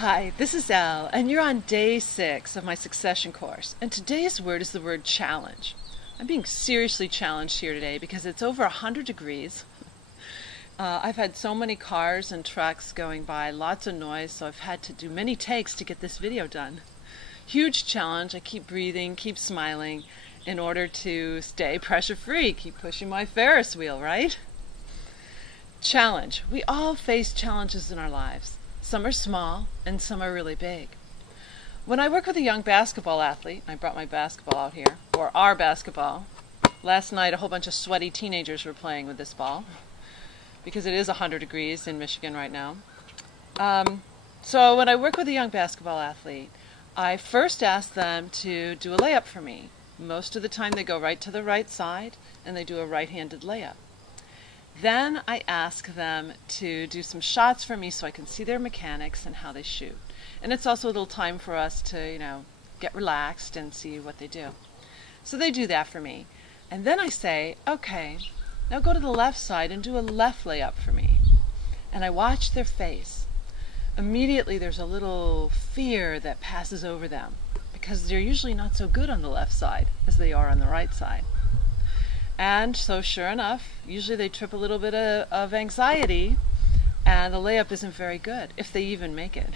Hi, this is Elle, and you're on day 6 of my Succession course. And today's word is the word challenge. I'm being seriously challenged here today because it's over 100 degrees. I've had so many cars and trucks going by, lots of noise, so I've had to do many takes to get this video done. Huge challenge. I keep breathing, keep smiling in order to stay pressure-free, keep pushing my Ferris wheel, right? Challenge. We all face challenges in our lives. Some are small and some are really big. When I work with a young basketball athlete, I brought my basketball out here, or our basketball. Last night a whole bunch of sweaty teenagers were playing with this ball because it is 100 degrees in Michigan right now. So when I work with a young basketball athlete, I first ask them to do a layup for me. Most of the time they go right to the right side and they do a right-handed layup. Then I ask them to do some shots for me so I can see their mechanics and how they shoot. And it's also a little time for us to, get relaxed and see what they do. So they do that for me. And then I say, okay, now go to the left side and do a left layup for me. And I watch their face. Immediately there's a little fear that passes over them because they're usually not so good on the left side as they are on the right side. And so sure enough, usually they trip a little bit of anxiety and the layup isn't very good, if they even make it.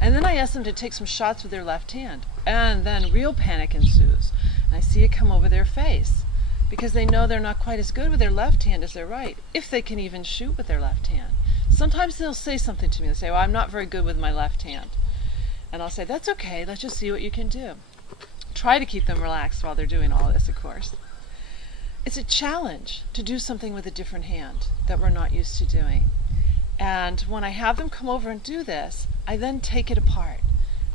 And then I ask them to take some shots with their left hand. And then real panic ensues. And I see it come over their face because they know they're not quite as good with their left hand as their right, if they can even shoot with their left hand. Sometimes they'll say something to me. They'll say, well, I'm not very good with my left hand. And I'll say, that's okay, let's just see what you can do. Try to keep them relaxed while they're doing all this, of course. It's a challenge to do something with a different hand that we're not used to doing. And when I have them come over and do this, I then take it apart.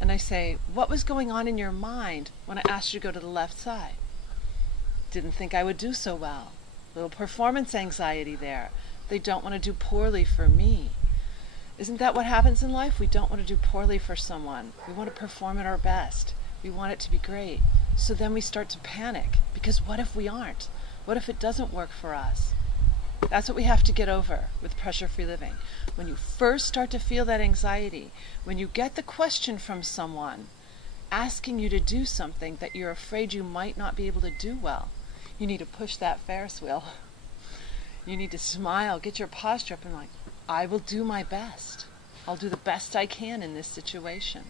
And I say, what was going on in your mind when I asked you to go to the left side? Didn't think I would do so well. Little performance anxiety there. They don't want to do poorly for me. Isn't that what happens in life? We don't want to do poorly for someone. We want to perform at our best. We want it to be great. So then we start to panic because what if we aren't? What if it doesn't work for us? That's what we have to get over with pressure-free living. When you first start to feel that anxiety, when you get the question from someone asking you to do something that you're afraid you might not be able to do well, you need to push that Ferris wheel. You need to smile, get your posture up and like, I will do my best. I'll do the best I can in this situation.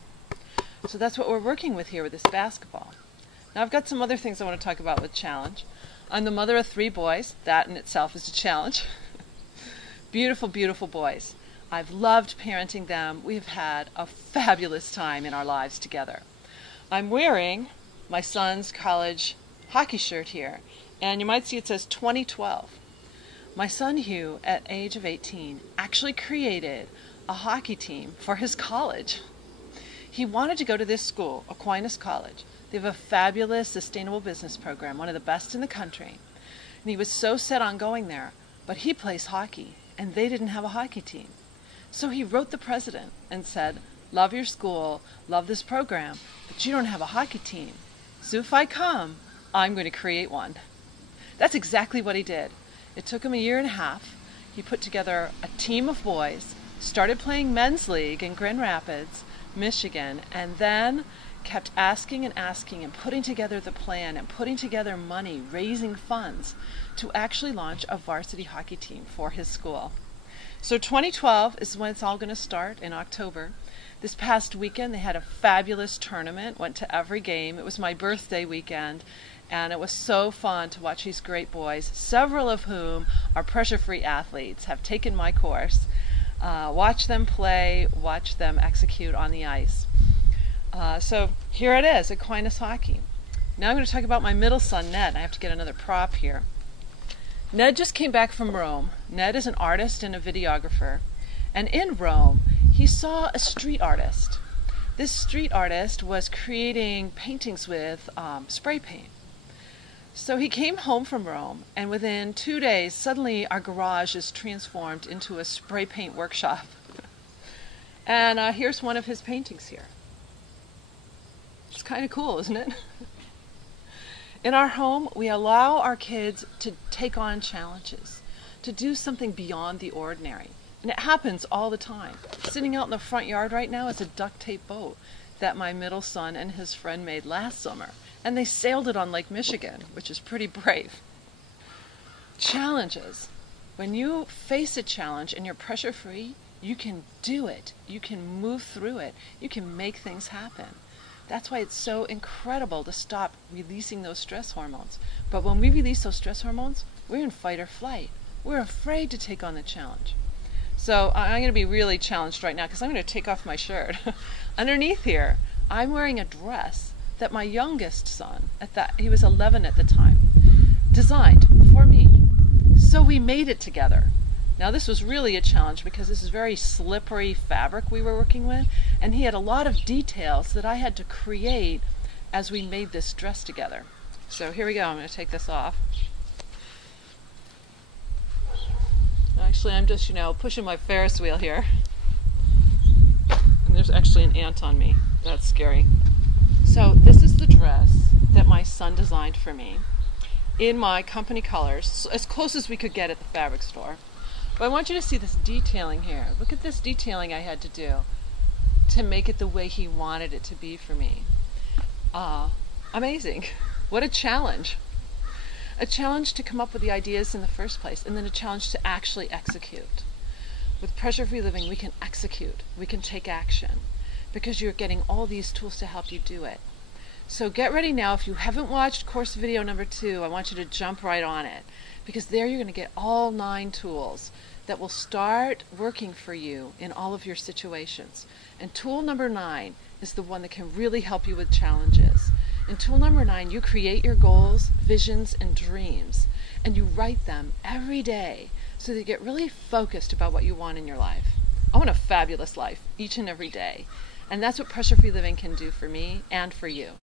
So that's what we're working with here with this basketball. Now I've got some other things I want to talk about with challenge. I'm the mother of 3 boys. That in itself is a challenge. Beautiful, beautiful boys. I've loved parenting them. We've had a fabulous time in our lives together. I'm wearing my son's college hockey shirt here, and you might see it says 2012. My son Hugh, at age of 18, actually created a hockey team for his college. He wanted to go to this school, Aquinas College. They have a fabulous sustainable business program, one of the best in the country. And he was so set on going there, but he plays hockey, and they didn't have a hockey team. So he wrote the president and said, love your school, love this program, but you don't have a hockey team. So if I come, I'm going to create one. That's exactly what he did. It took him a year and a half. He put together a team of boys, started playing men's league in Grand Rapids, Michigan, and then kept asking and putting together the plan and putting together money, raising funds to actually launch a varsity hockey team for his school. So 2012 is when it's all going to start in October. This past weekend they had a fabulous tournament, went to every game. It was my birthday weekend and it was so fun to watch these great boys, several of whom are pressure-free athletes, have taken my course, watch them play, watch them execute on the ice. So here it is, Aquinas Hockey. Now I'm going to talk about my middle son, Ned. I have to get another prop here. Ned just came back from Rome. Ned is an artist and a videographer. And in Rome, he saw a street artist. This street artist was creating paintings with spray paint. So he came home from Rome, and within 2 days, suddenly our garage is transformed into a spray paint workshop. And here's one of his paintings here. It's kind of cool, isn't it? In our home, we allow our kids to take on challenges, to do something beyond the ordinary. And it happens all the time. Sitting out in the front yard right now is a duct tape boat that my middle son and his friend made last summer. And they sailed it on Lake Michigan, which is pretty brave. Challenges. When you face a challenge and you're pressure-free, you can do it. You can move through it. You can make things happen. That's why it's so incredible to stop releasing those stress hormones. But when we release those stress hormones, we're in fight or flight. We're afraid to take on the challenge. So I'm going to be really challenged right now because I'm going to take off my shirt. Underneath here, I'm wearing a dress that my youngest son, he was 11 at the time, designed for me. So we made it together. Now this was really a challenge because this is very slippery fabric we were working with, and he had a lot of details that I had to create as we made this dress together. So here we go. I'm going to take this off. Actually, I'm just, pushing my Ferris wheel here. And there's actually an ant on me. That's scary. So this is the dress that my son designed for me in my company colors, as close as we could get at the fabric store. But I want you to see this detailing here. Look at this detailing I had to do to make it the way he wanted it to be for me. Amazing. What a challenge. A challenge to come up with the ideas in the first place, and then a challenge to actually execute. With pressure-free living, we can execute. We can take action because you're getting all these tools to help you do it. So get ready now. If you haven't watched course video number 2, I want you to jump right on it, because there you're going to get all 9 tools that will start working for you in all of your situations. And tool number 9 is the one that can really help you with challenges. In tool number 9, you create your goals, visions, and dreams, and you write them every day so that you get really focused about what you want in your life. I want a fabulous life each and every day, and that's what pressure-free living can do for me and for you.